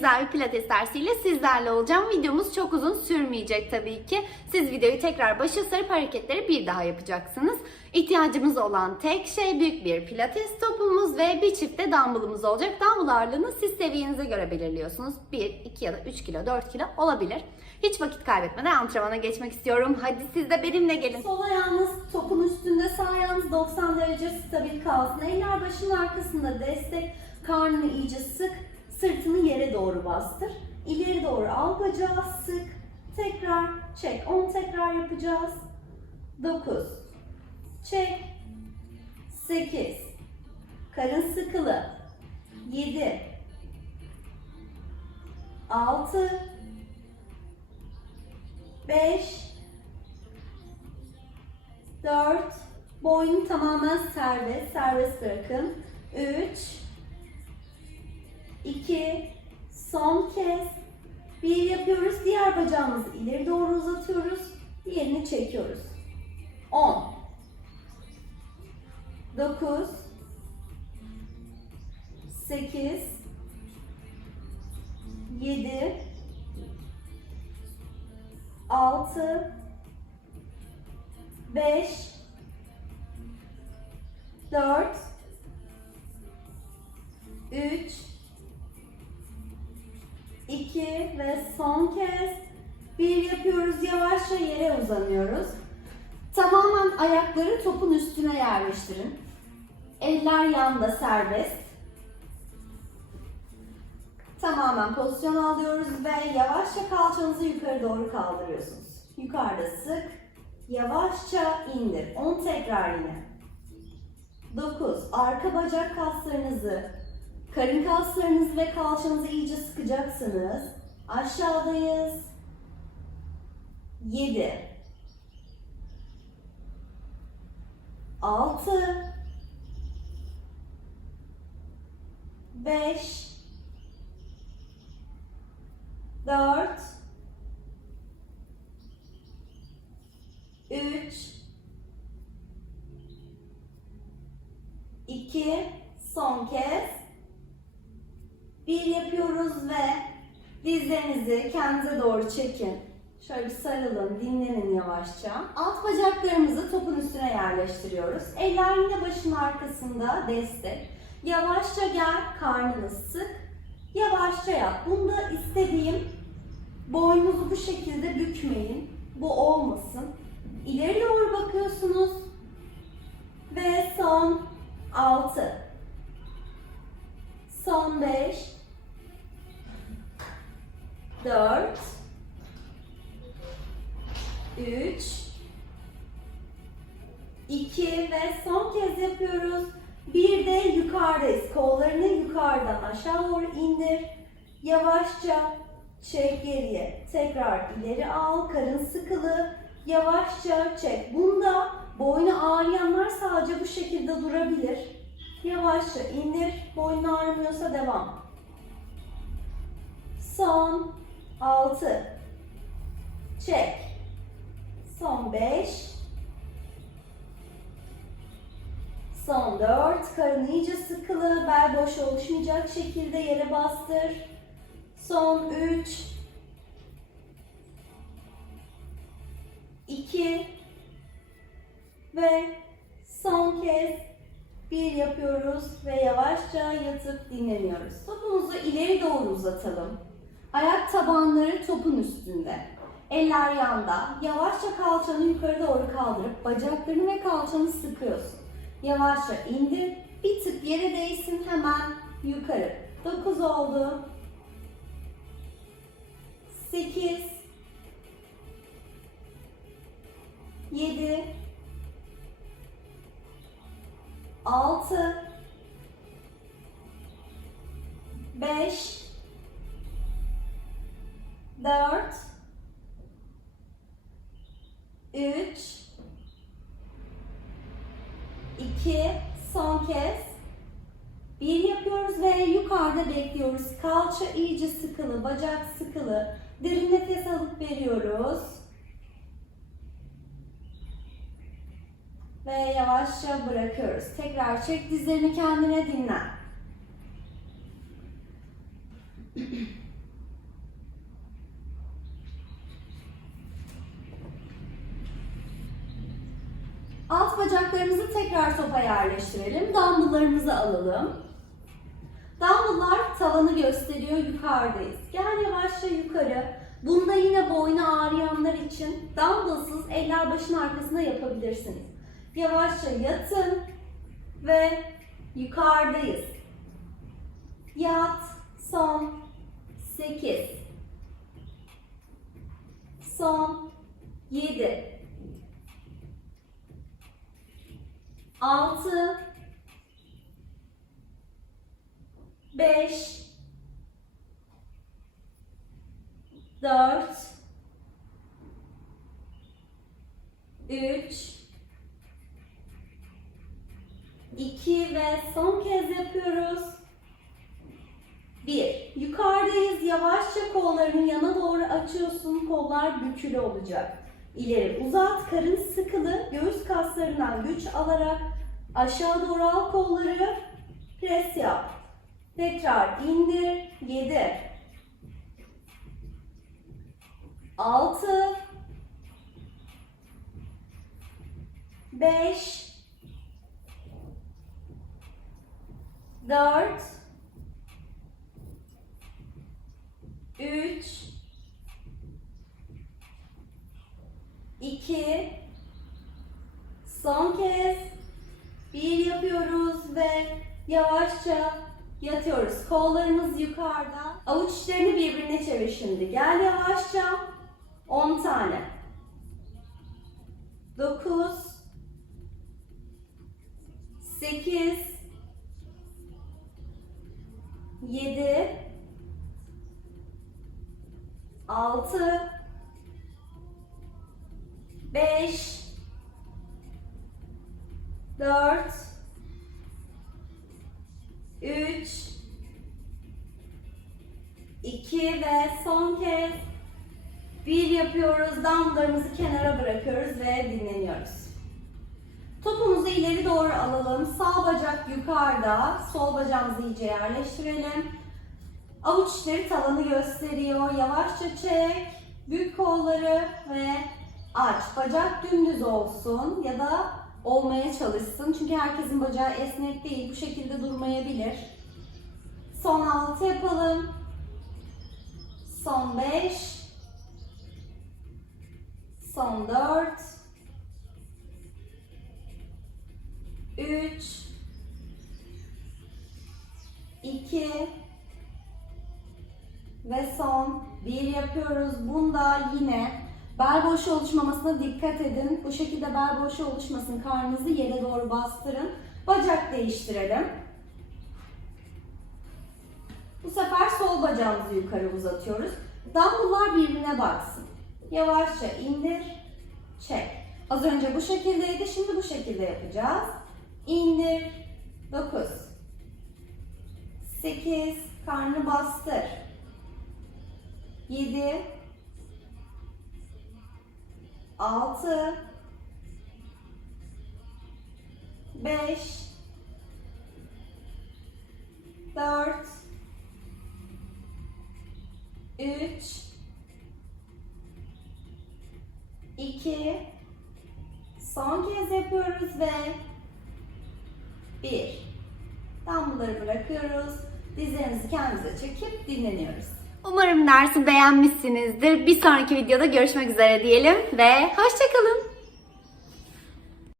güzel bir pilates dersiyle sizlerle olacağım. Videomuz çok uzun sürmeyecek tabii ki. Siz videoyu tekrar başa sarıp hareketleri bir daha yapacaksınız. İhtiyacımız olan tek şey büyük bir pilates topumuz ve bir çift de dumbbellımız olacak. Dumbbell ağırlığını siz seviyenize göre belirliyorsunuz. 1, 2 ya da 3 kilo, 4 kilo olabilir. Hiç vakit kaybetmeden antrenmana geçmek istiyorum. Hadi siz de benimle gelin. Sol ayağınız topun üstünde, sağ ayağınız 90 derece stabil kalsın. Eller başın arkasında destek, karnını iyice sık, sırtını yere doğru bastır. İleri doğru al bacağı sık, tekrar çek. 10 tekrar yapacağız. 9, çek, 8, karın sıkılı, 7, 6, 5, 4, boynu tamamen serbest, serbest bırakın. 3, 2, son kez. Bir yapıyoruz, diğer bacağımızı ileri doğru uzatıyoruz, diğerini çekiyoruz. 10, 9, 8, 7, 6, 5, 4, 3, 2 ve son kez bir yapıyoruz. Yavaşça yere uzanıyoruz. Tamamen ayakları topun üstüne yerleştirin. Eller yanda serbest. Tamamen pozisyon alıyoruz ve yavaşça kalçanızı yukarı doğru kaldırıyorsunuz. Yukarıda sık, yavaşça indir. 10 tekrar yine. 9. Arka bacak kaslarınızı, karın kaslarınızı ve kalçanızı iyice sıkacaksınız. Aşağıdayız. 7. 6. 5. 4 3 2 son kez 1 yapıyoruz ve dizlerinizi kendinize doğru çekin. Şöyle bir sarılın, dinlenin yavaşça. Alt bacaklarımızı topun üstüne yerleştiriyoruz. Eller yine başın arkasında destek. Yavaşça gel, karnını sık. Yavaşça yap. Bunda istediğim boynunuzu bu şekilde bükmeyin. Bu olmasın. İleri doğru bakıyorsunuz. Ve son 6. Son 5. 4. 3. 2 ve son kez yapıyoruz. Bir de yukarıdayız. Kollarını yukarıdan aşağı doğru indir. Yavaşça çek geriye. Tekrar ileri al. Karın sıkılı. Yavaşça çek. Bunda boynu ağrıyanlar sadece bu şekilde durabilir. Yavaşça indir. Boyun ağrımıyorsa devam. Son 6. Çek. Son 5. Son 4. Karın iyice sıkılı. Bel boş oluşmayacak şekilde yere bastır. Son 3. 2. Ve son kez bir yapıyoruz ve yavaşça yatıp dinleniyoruz. Topumuzu ileri doğru uzatalım. Ayak tabanları topun üstünde. Eller yanda. Yavaşça kalçanı yukarı doğru kaldırıp bacaklarını ve kalçanı sıkıyorsun. Yavaşça indir. Bir tık yere değsin hemen yukarı. 9 oldu. 8 7 6 5 4 3 2 son kez bir yapıyoruz ve yukarıda bekliyoruz. Kalça iyice sıkılı, bacak sıkılı. Derin nefes alıp veriyoruz. Ve yavaşça bırakıyoruz. Tekrar çek dizlerini kendine dinlen. Tekrar topa yerleştirelim. Dumbbelllarımızı alalım. Dumbbelllar tavanı gösteriyor. Yukarıdayız. Gel yavaşça yukarı. Bunda yine boynu ağrıyanlar için dumbbellsız eller başın arkasında yapabilirsiniz. Yavaşça yatın ve yukarıdayız. Yat. Son 8 Son 7 6 5 4 3 2 ve son kez yapıyoruz. 1. Yukarıdayız. Yavaşça kollarını yana doğru açıyorsun. Kollar bükülü olacak. İleri uzat. Karın sıkılı. Göğüs kaslarından güç alarak aşağı doğru al kolları. Pres yap. Tekrar indir. 7 6 5 4 3 2 Son kez bir yapıyoruz ve yavaşça yatıyoruz. Kollarımız yukarıda. Avuç içlerini birbirine çevir şimdi. Gel yavaşça. 10 tane. 9 8 7 6 4 3 2 ve son kez bir yapıyoruz. Dumbbelllarımızı kenara bırakıyoruz ve dinleniyoruz. Topumuzu ileri doğru alalım. Sağ bacak yukarıda. Sol bacağımızı iyice yerleştirelim. Avuç tavanı gösteriyor. Yavaşça çek. Bük kolları ve aç. Bacak dümdüz olsun ya da olmaya çalışsın. Çünkü herkesin bacağı esnek değil. Bu şekilde durmayabilir. Son 6 yapalım. Son 5. Son 4. 3 2 ve son bir yapıyoruz. Bunda yine bel boşu oluşmamasına dikkat edin. Bu şekilde bel boşu oluşmasın. Karnınızı yere doğru bastırın. Bacak değiştirelim. Bu sefer sol bacağımızı yukarı uzatıyoruz. Dumbbell'lar birbirine baksın. Yavaşça indir, çek. Az önce bu şekildeydi, şimdi bu şekilde yapacağız. İndir, 9, 8, karnı bastır. 7 6 5 4 3 2 Son kez yapıyoruz ve 1 Dumbbellları bırakıyoruz. Dizlerimizi kendimize çekip dinleniyoruz. Umarım dersi beğenmişsinizdir. Bir sonraki videoda görüşmek üzere diyelim ve hoşçakalın.